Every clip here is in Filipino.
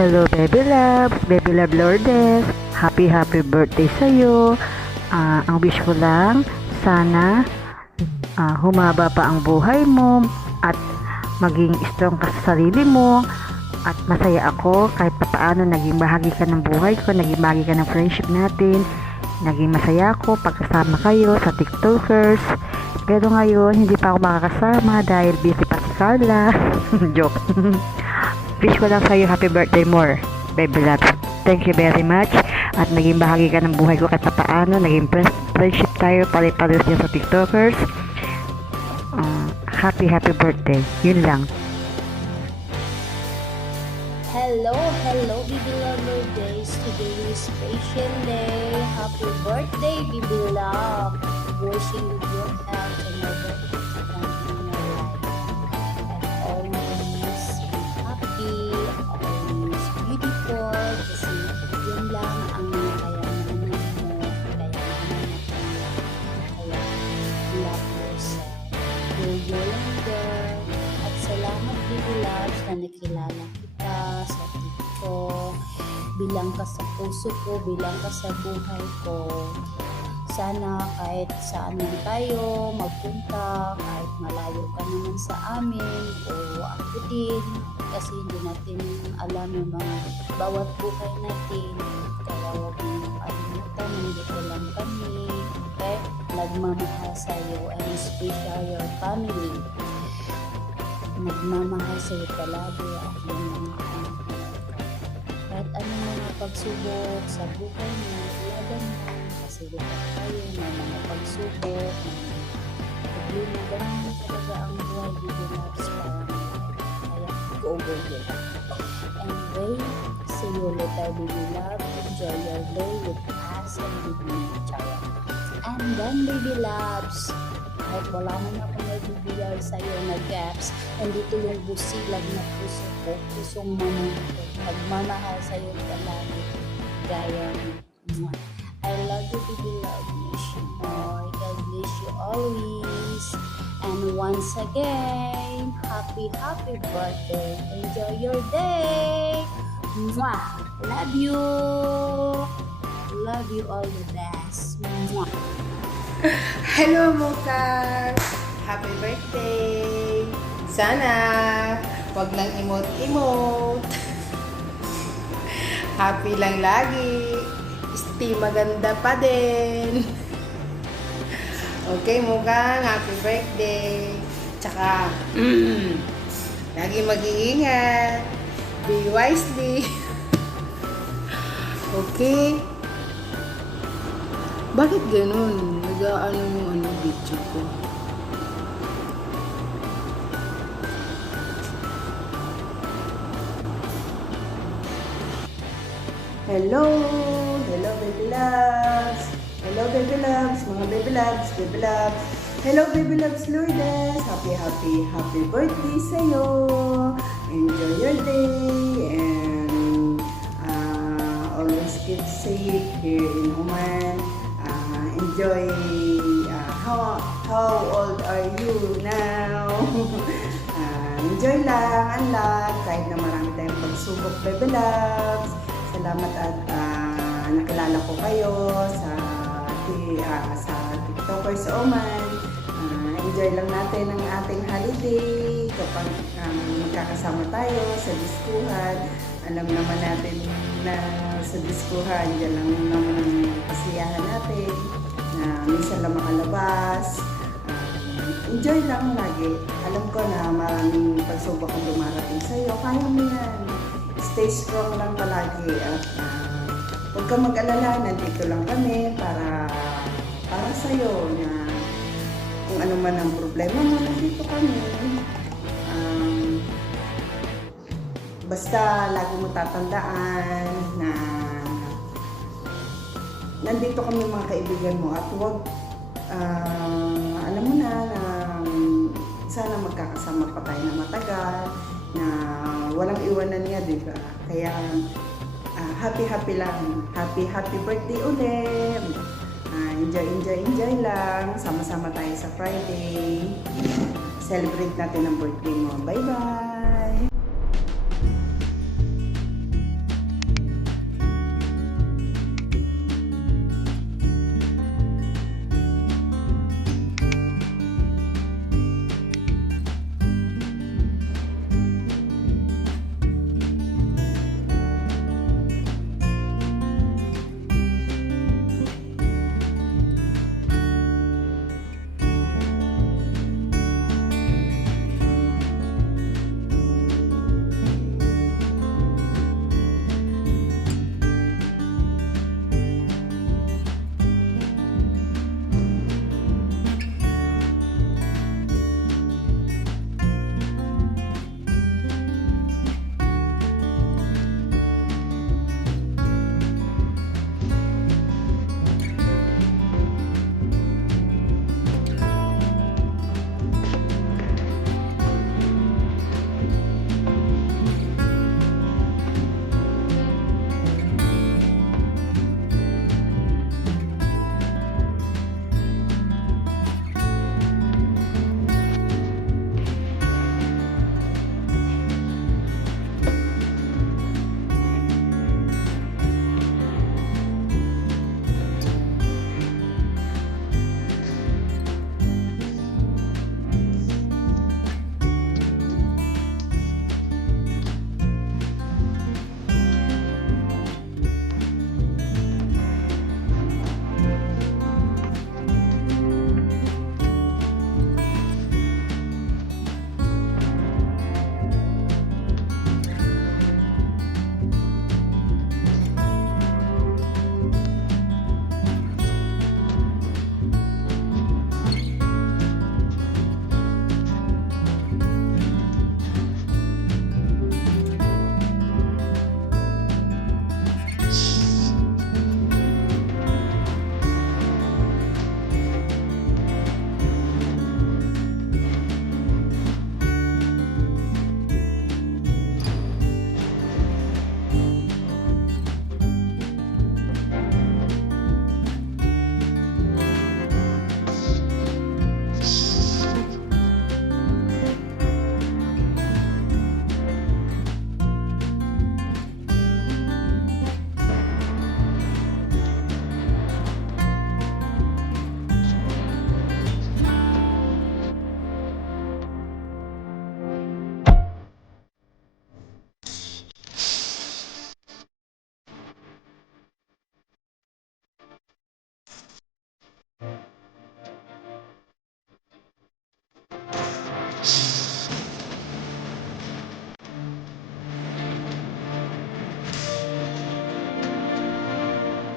Hello, baby love Lourdes. Happy birthday sa'yo. Ang wish ko lang, sana humaba pa ang buhay mo at maging strong ka sa sarili mo. At masaya ako kahit paano naging bahagi ka ng buhay ko, naging bahagi ka ng friendship natin. Naging masaya ako pagkasama kayo sa TikTokers. Pero ngayon, hindi pa ako makakasama dahil busy pa si Carla. Joke. Wish ko lang sa'yo happy birthday more, baby love. Thank you very much. At naging bahagi ka ng buhay ko kahit paano. Naging friendship tayo, pare-pares niya sa TikTokers. Happy birthday. Yun lang. Hello, baby lover days. Today is Patient Day. Happy birthday, baby love. Wishing you good health and never to come in your life. And always be happy, always beautiful. Kasi yun lang ang kayamanan mo, kayamanan natin. Kaya love yourself. Go lang girl. At salamat, baby loves, na nakilala kita sa TikTok. Bilang ka sa puso ko, bilang ka sa buhay ko. Sana kahit saan man tayo magpunta, kahit malayo ka naman sa amin o ako din, kasi hindi natin alam yung mga bawat buhay natin. Kaya huwag mong kalimutan, nandito lang kami. Okay? Nagmamahal sa'yo and special your family. Nagmamahal sa'yo palagi at yung mga anak mo. Kahit anong mga pagsubok sa buhay mo, ilaban mo. Kasi lahat tayo may mga pagsubok, may problema. Ganun talaga ang buhay, baby loves, parang kaya go yun. Anyway, see you later, baby love. Enjoy your day with us and with me, Chaya. And then, baby loves, kahit wala man ako nagbibigay sa'yo na gaps, nandito yung busilag na puso ko, pusong mamahal, nagmamahal sa'yo palagi, gaya mo. I love you, baby love, miss you more, God bless you always, and once again, happy birthday, enjoy your day, mwah, love you all the best, mwah. Hello, Mocha! Happy birthday! Sana wag lang emote-emote. Happy lang lagi. Stay maganda pa din. Okay, Mocha, happy birthday. Tsaka, lagi mag-iingat. Be wisely. Okay? Bakit ganun? Nag-ano yung video ko? Hello baby loves. Hello baby loves, mga baby loves. Hello baby loves Lourdes. Happy birthday sa'yo. Enjoy your day and always keep safe here in Oman. Enjoy. How old are you now? Enjoy lang ang lahat kahit na marami tayong pagsubok, baby loves. Salamat at nakilala ko kayo sa TikTokers Oman. Enjoy lang natin ang ating holiday kapag magkakasama tayo sa diskuhan. Alam naman natin na sa diskuhan, dyan lang naman ang kasiyahan natin na minsan lang makalabas. Enjoy lang lagi. Alam ko na maraming pagsubok ang dumarating sa'yo. Kaya mo yan. Stay strong lang palagi at huwag kang mag-alala. Nandito lang kami para sa'yo na kung ano man ang problema mo, nandito kami. Basta lagi mo tatandaan na nandito kami mga kaibigan mo at huwag alam mo na sana magkakasama pa tayo na matagal na walang iwanan niya, di ba? Kaya happy lang. Happy birthday ulit. Enjoy lang. Sama-sama tayo sa Friday. Celebrate natin ang birthday mo. Bye-bye!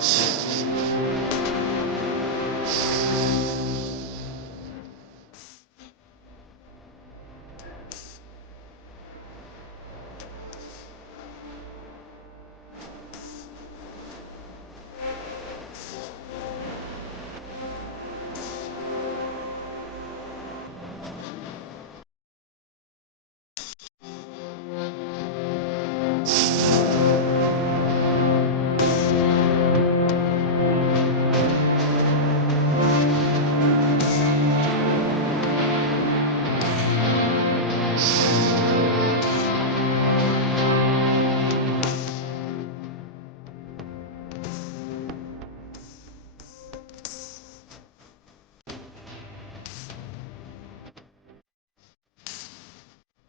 She